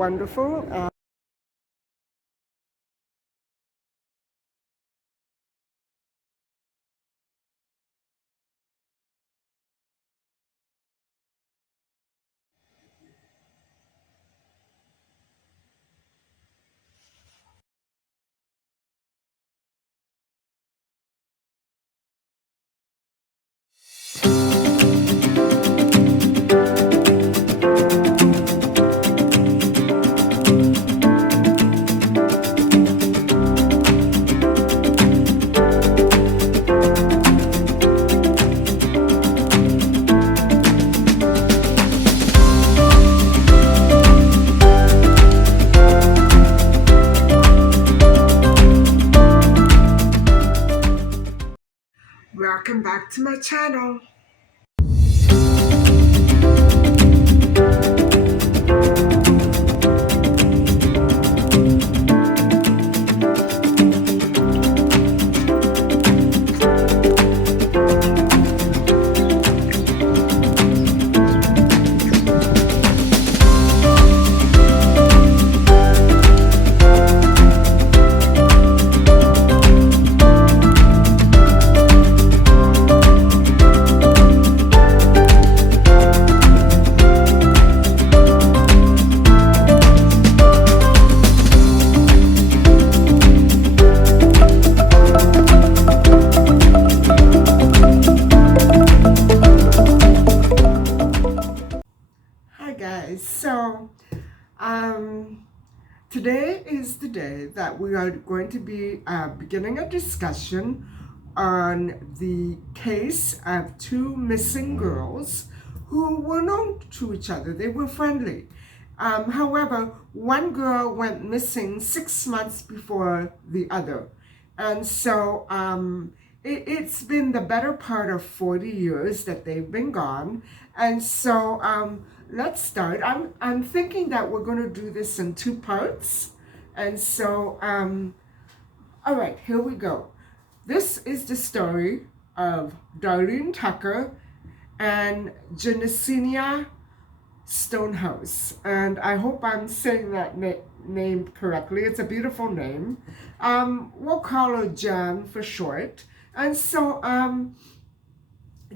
wonderful. Welcome back to my channel. Hi guys, so today is the day that we are going to be beginning a discussion on the case of two missing girls who were known to each other. They were friendly. However, one girl went missing 6 months before the other. And so it's been the better part of 40 years that they've been gone. And so let's start. I'm thinking that we're going to do this in 2 parts. And so, all right, here we go. This is the story of Darlene Tucker and Jinisina Stonehouse. And I hope I'm saying that name correctly. It's a beautiful name. We'll call her Jan for short. And so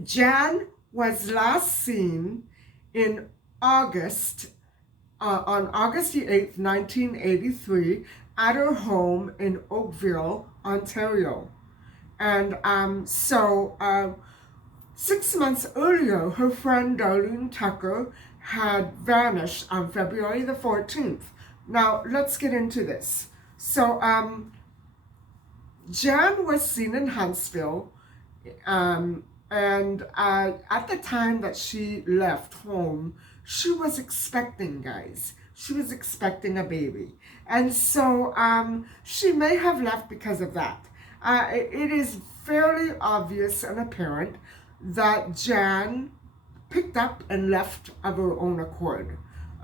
Jan was last seen in August, on August the 8th, 1983, at her home in Oakville, Ontario. And 6 months earlier, her friend Darlene Tucker had vanished on February the 14th. Now, let's get into this. So, Jan was seen in Huntsville, and at the time that she left home, she was expecting, guys. She was expecting a baby. And so she may have left because of that. It is fairly obvious and apparent that Jan picked up and left of her own accord.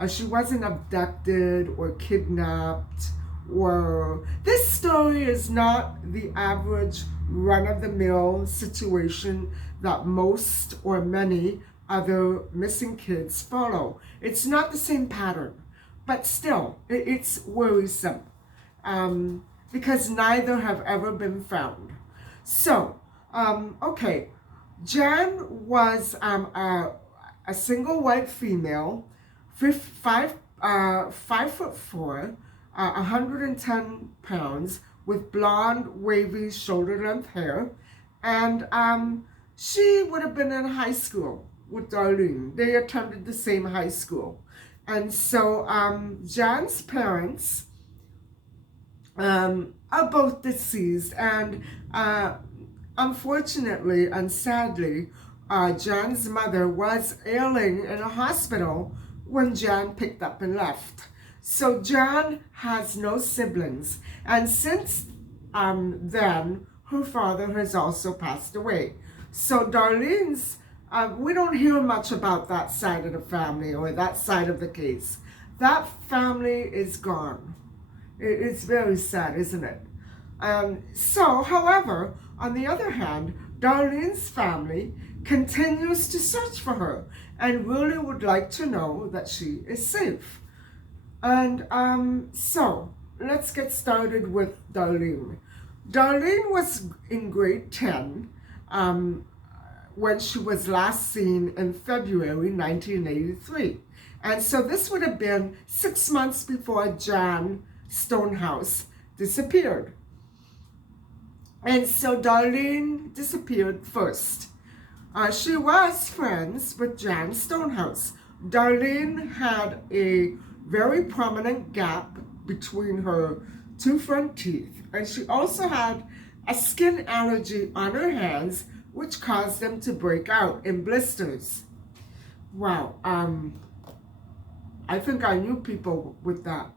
She wasn't abducted or kidnapped, or this story is not the average run-of-the-mill situation that most or many other missing kids follow. It's not the same pattern, but still, it's worrisome because neither have ever been found. So, okay, Jan was a single white female, 5'4", 110 pounds, with blonde, wavy, shoulder-length hair, and she would have been in high school with Darlene. They attended the same high school. And so Jan's parents are both deceased, and unfortunately and sadly, Jan's mother was ailing in a hospital when Jan picked up and left. So Jan has no siblings, and since then, her father has also passed away. So Darlene's, we don't hear much about that side of the family or that side of the case. That family is gone. It's very sad, isn't it? So, however, on the other hand, Darlene's family continues to search for her and really would like to know that she is safe. And so let's get started with Darlene. Darlene was in grade 10 um, when she was last seen in February 1983. And so this would have been 6 months before Jan Stonehouse disappeared. And so Darlene disappeared first. She was friends with Jan Stonehouse. Darlene had a very prominent gap between her two front teeth, and she also had a skin allergy on her hands, which caused them to break out in blisters. Wow, I think I knew people with that.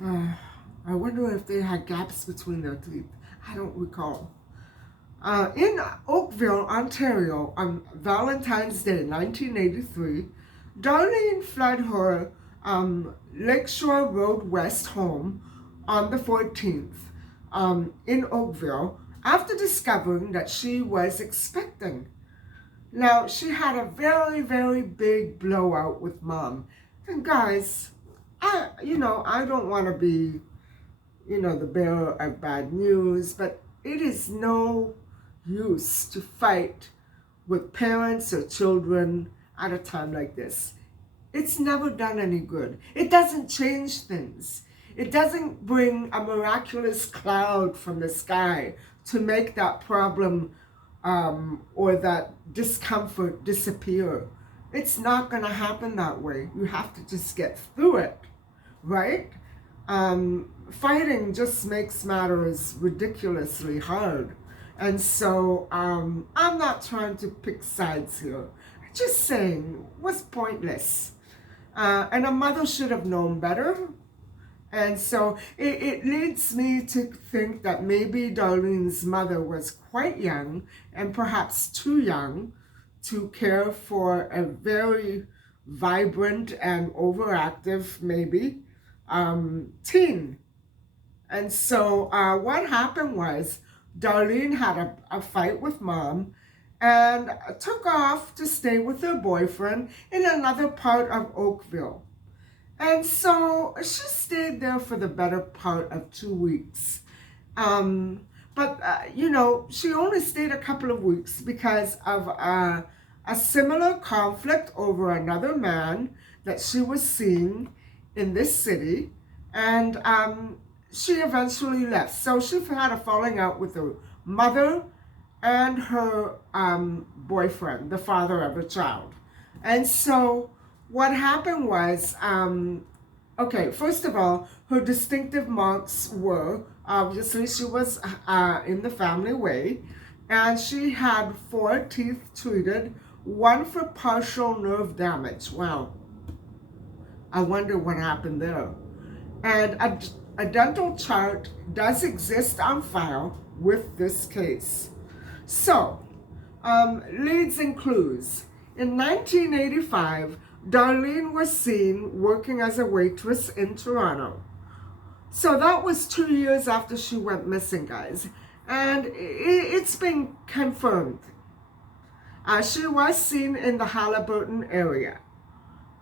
I wonder if they had gaps between their teeth. I don't recall. In Oakville, Ontario, on Valentine's Day, 1983, Darlene fled her Lakeshore Road West home on the 14th in Oakville after discovering that she was expecting. Now, she had a very, very big blowout with mom. And guys, I don't want to be, the bearer of bad news, but it is no use to fight with parents or children at a time like this. It's never done any good. It doesn't change things. It doesn't bring a miraculous cloud from the sky to make that problem or that discomfort disappear. It's not going to happen that way. You have to just get through it, right? Fighting just makes matters ridiculously hard. And so I'm not trying to pick sides here. Just saying, it was pointless. And a mother should have known better. And so it leads me to think that maybe Darlene's mother was quite young and perhaps too young to care for a very vibrant and overactive, maybe, teen. And so what happened was Darlene had a fight with mom and took off to stay with her boyfriend in another part of Oakville. And so she stayed there for the better part of 2 weeks. But she only stayed a couple of weeks because of a similar conflict over another man that she was seeing in this city. And she eventually left. So she had a falling out with her mother and her boyfriend, the father of her child. And so what happened was, first of all, her distinctive marks were, obviously she was in the family way, and she had 4 teeth treated, 1 for partial nerve damage. Wow. I wonder what happened there. And a dental chart does exist on file with this case. So, leads and clues. In 1985, Darlene was seen working as a waitress in Toronto. So that was 2 years after she went missing, guys. And it's been confirmed. She was seen in the Haliburton area.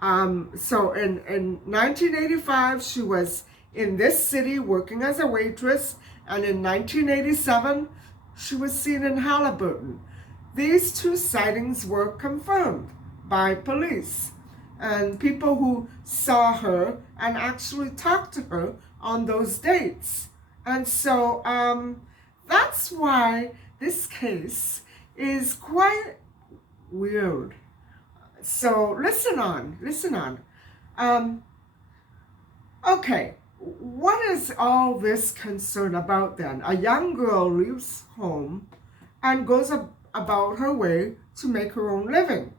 So in 1985, she was in this city working as a waitress, and in 1987, she was seen in Haliburton. These 2 sightings were confirmed by police and people who saw her and actually talked to her on those dates. And so that's why this case is quite weird. So listen on. Okay, what is all this concern about then? A young girl leaves home and goes about her way to make her own living.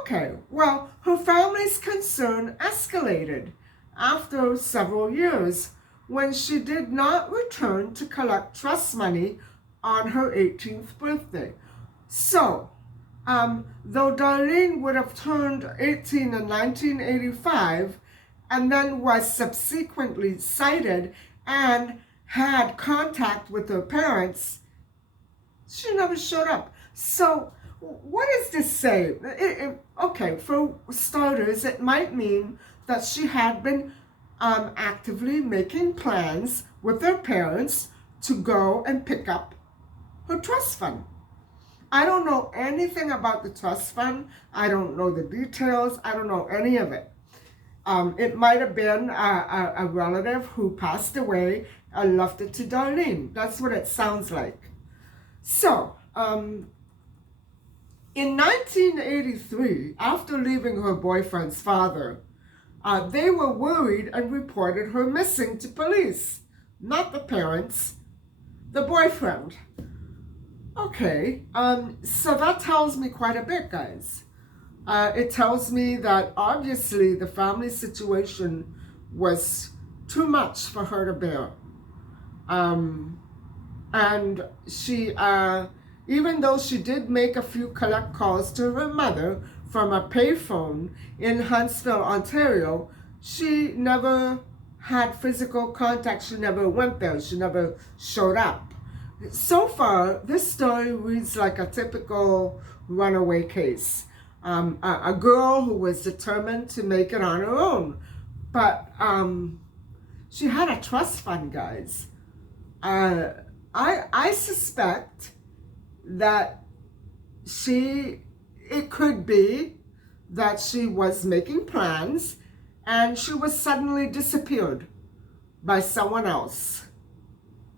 Okay, well, her family's concern escalated after several years when she did not return to collect trust money on her 18th birthday. So, though Darlene would have turned 18 in 1985 and then was subsequently cited and had contact with her parents, she never showed up. So what does this say? Okay, for starters, it might mean that she had been actively making plans with their parents to go and pick up her trust fund. I don't know anything about the trust fund. I don't know the details. I don't know any of it. It might have been a relative who passed away and left it to Darlene. That's what it sounds like. So, in 1983, after leaving her boyfriend's father, they were worried and reported her missing to police. Not the parents, the boyfriend. Okay, so that tells me quite a bit, guys. It tells me that obviously the family situation was too much for her to bear. And she, even though she did make a few collect calls to her mother from a payphone in Huntsville, Ontario, she never had physical contact. She never went there. She never showed up. So far, this story reads like a typical runaway case. A girl who was determined to make it on her own. But she had a trust fund, guys. I suspect that it could be that she was making plans and she was suddenly disappeared by someone else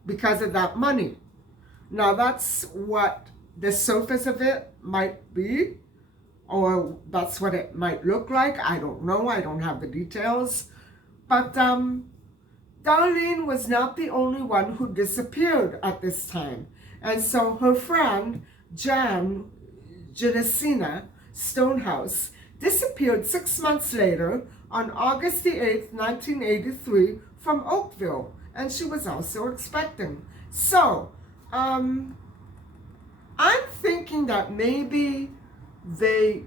because of that money. Now that's what the surface of it might be, or that's what it might look like. I don't know. I don't have the details. But Darlene was not the only one who disappeared at this time. And so her friend, Jinisina Stonehouse, disappeared 6 months later on August the 8th, 1983 from Oakville. And she was also expecting. So, I'm thinking that maybe they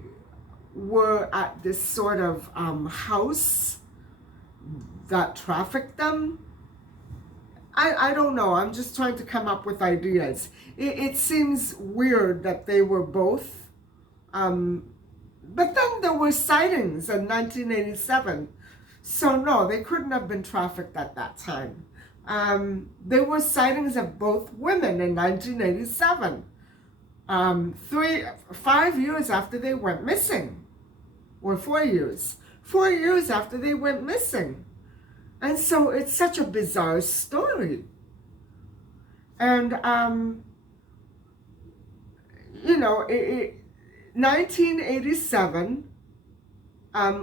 were at this sort of house that trafficked them. I don't know. I'm just trying to come up with ideas. It seems weird that they were both. But then there were sightings in 1987. So no, they couldn't have been trafficked at that time. There were sightings of both women in 1987. 5 years after they went missing. Or 4 years. 4 years after they went missing. And so it's such a bizarre story. And, 1987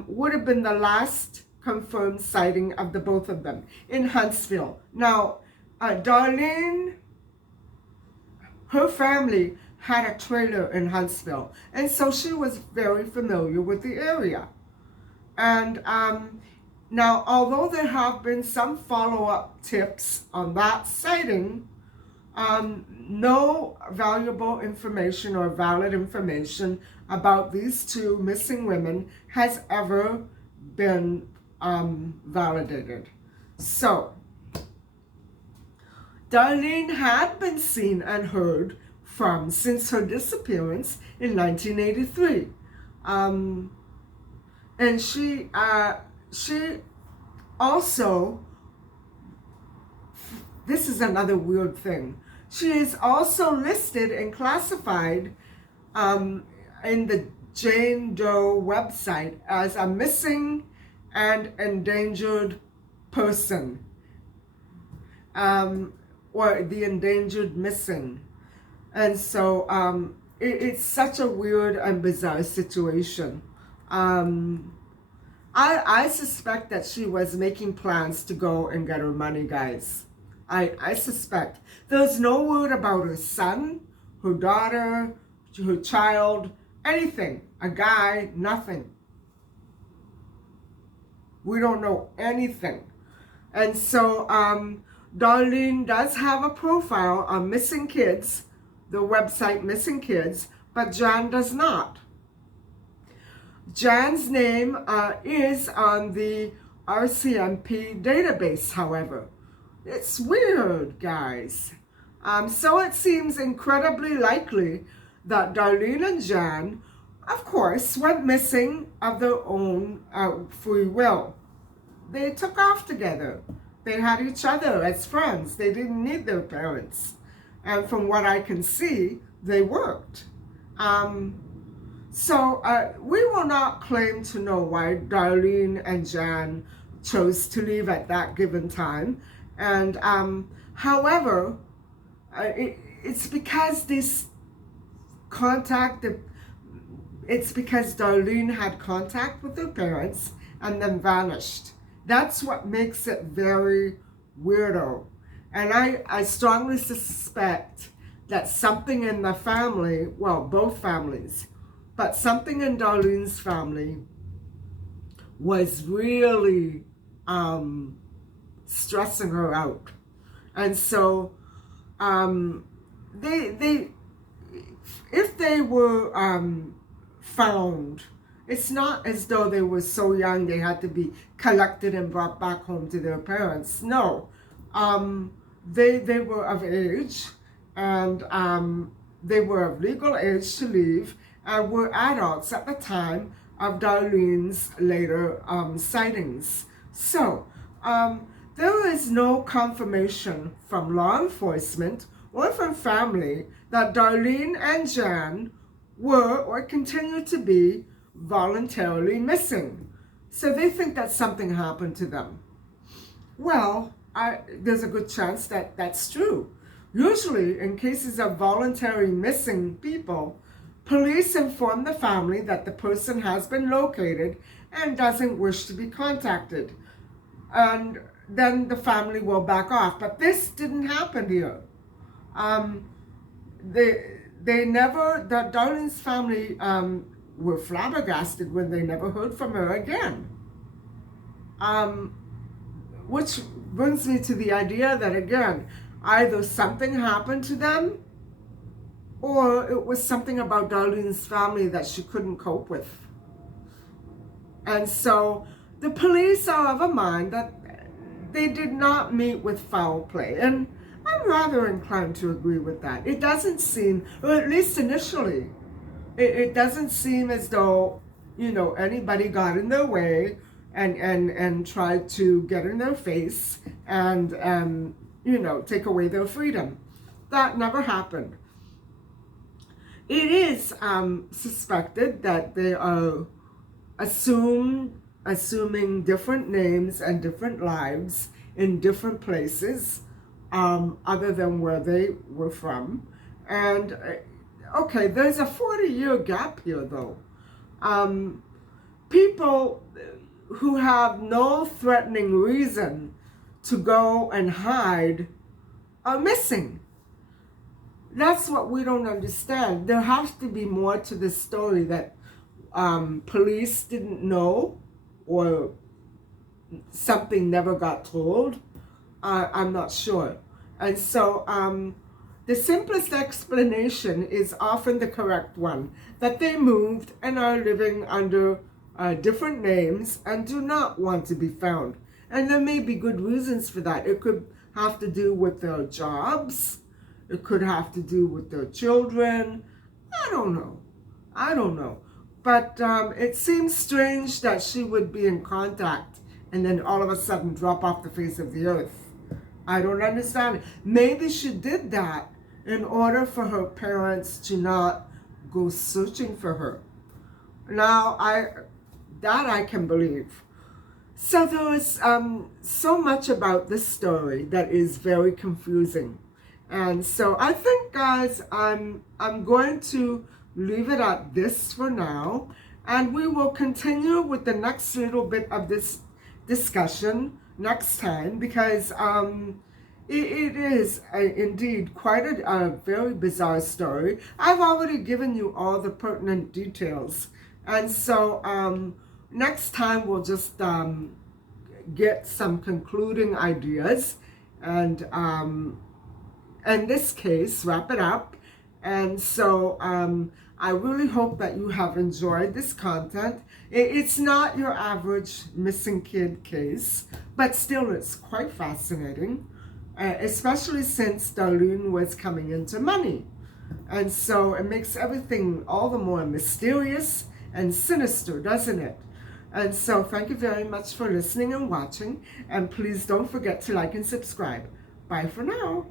would have been the last confirmed sighting of the both of them in Huntsville. Now, Darlene, her family had a trailer in Huntsville, and so she was very familiar with the area. And now, although there have been some follow-up tips on that sighting, no valuable information or valid information about these two missing women has ever been validated. So, Darlene had been seen and heard from since her disappearance in 1983. And she also, this is another weird thing, she is also listed and classified in the Jane Doe website as a missing and endangered person, or the endangered missing. And so it's such a weird and bizarre situation. I suspect that she was making plans to go and get her money, guys. I suspect. There's no word about her son, her daughter, her child, anything. A guy, nothing. We don't know anything. And so Darlene does have a profile on Missing Kids, the website Missing Kids, but Jan does not. Jan's name is on the RCMP database, however. It's weird, guys. So it seems incredibly likely that Darlene and Jan, of course, went missing of their own free will. they took off together. They had each other as friends. They didn't need their parents. And from what I can see, they worked. So we will not claim to know why Darlene and Jan chose to leave at that given time. And however, it's because this contact, it's because Darlene had contact with her parents and then vanished. That's what makes it very weirdo. And I strongly suspect that something in the family, well, both families, but something in Darlene's family was really stressing her out. And so they if they were found, it's not as though they were so young they had to be collected and brought back home to their parents. No, they were of age, and they were of legal age to leave, and were adults at the time of Darlene's later sightings. So there is no confirmation from law enforcement or from family that Darlene and Jan were or continue to be voluntarily missing. So they think that something happened to them. Well, there's a good chance that that's true. Usually, in cases of voluntary missing people, police inform the family that the person has been located and doesn't wish to be contacted. And then the family will back off. But this didn't happen here. The Darlene's family were flabbergasted when they never heard from her again. Which brings me to the idea that, again, either something happened to them, or it was something about Darlene's family that she couldn't cope with. And so the police are of a mind that they did not meet with foul play. And I'm rather inclined to agree with that. It doesn't seem, or at least initially, it doesn't seem as though, anybody got in their way and tried to get in their face and take away their freedom. That never happened. It is suspected that they are assuming different names and different lives in different places other than where they were from. And okay, there's a 40-year gap here though. People who have no threatening reason to go and hide are missing. That's what we don't understand. There has to be more to this story that police didn't know, or something never got told. I'm not sure. And so the simplest explanation is often the correct one, that they moved and are living under different names and do not want to be found. And there may be good reasons for that. It could have to do with their jobs. It could have to do with their children. I don't know. But it seems strange that she would be in contact and then all of a sudden drop off the face of the earth. I don't understand it. Maybe she did that in order for her parents to not go searching for her. Now, I can believe. So there is so much about this story that is very confusing. And so I think, guys, I'm going to leave it at this for now. And we will continue with the next little bit of this discussion next time, because it is indeed quite a very bizarre story. I've already given you all the pertinent details. And so next time we'll just get some concluding ideas and in this case wrap it up. And so I really hope that you have enjoyed this content. It's not your average missing kid case, but still it's quite fascinating, especially since Darlene was coming into money. And so it makes everything all the more mysterious and sinister, doesn't it? And so thank you very much for listening and watching. And please don't forget to like and subscribe. Bye for now.